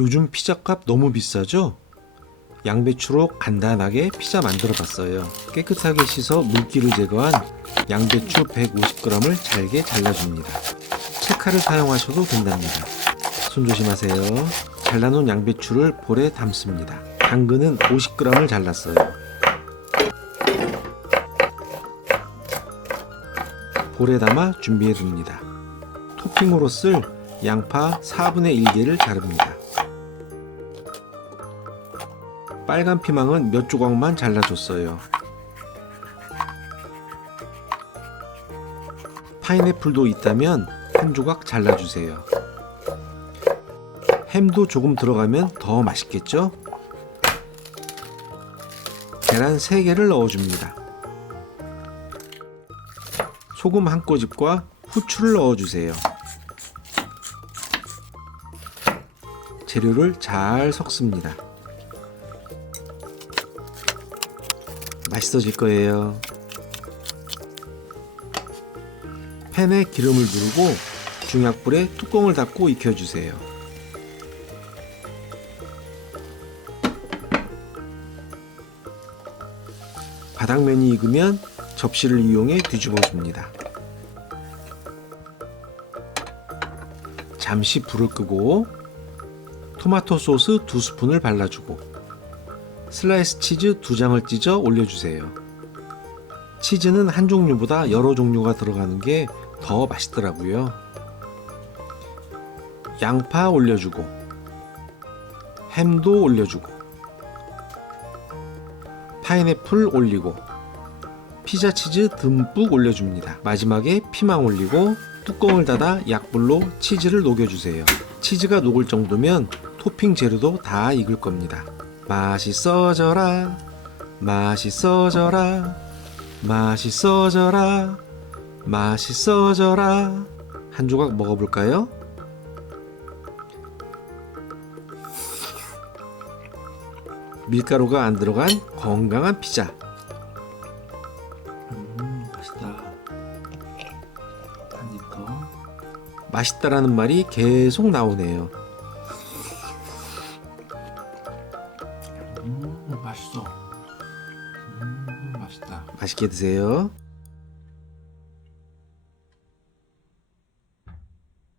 요즘 피자값 너무 비싸죠? 양배추로 간단하게 피자 만들어 봤어요. 깨끗하게 씻어 물기를 제거한 양배추 150g을 잘게 잘라줍니다. 채칼을 사용하셔도 된답니다. 손 조심하세요. 잘라놓은 양배추를 볼에 담습니다. 당근은 50g을 잘랐어요. 볼에 담아 준비해 둡니다. 토핑으로 쓸 양파 4분의 1개를 자릅니다. 빨간 피망은 몇 조각만 잘라줬어요. 파인애플도 있다면 한 조각 잘라주세요. 햄도 조금 들어가면 더 맛있겠죠? 계란 3개를 넣어줍니다. 소금 한 꼬집과 후추를 넣어주세요. 재료를 잘 섞습니다. 맛있어질 거예요. 팬에 기름을 두르고 중약불에 뚜껑을 닫고 익혀주세요. 바닥면이 익으면 접시를 이용해 뒤집어 줍니다. 잠시 불을 끄고 토마토 소스 2스푼을 발라주고 슬라이스 치즈 2장을 찢어 올려주세요. 치즈는 한 종류보다 여러 종류가 들어가는 게 더 맛있더라고요. 양파 올려주고 햄도 올려주고 파인애플 올리고 피자 치즈 듬뿍 올려줍니다. 마지막에 피망 올리고 뚜껑을 닫아 약불로 치즈를 녹여주세요. 치즈가 녹을 정도면 토핑 재료도 다 익을 겁니다. 맛있어져라, 맛있어져라, 맛있어져라, 맛있어져라. 한 조각 먹어볼까요? 밀가루가 안 들어간 건강한 피자. 맛있다. 한 입 더. 맛있다라는 말이 계속 나오네요. 맛있어. 맛있다. 맛있게 드세요.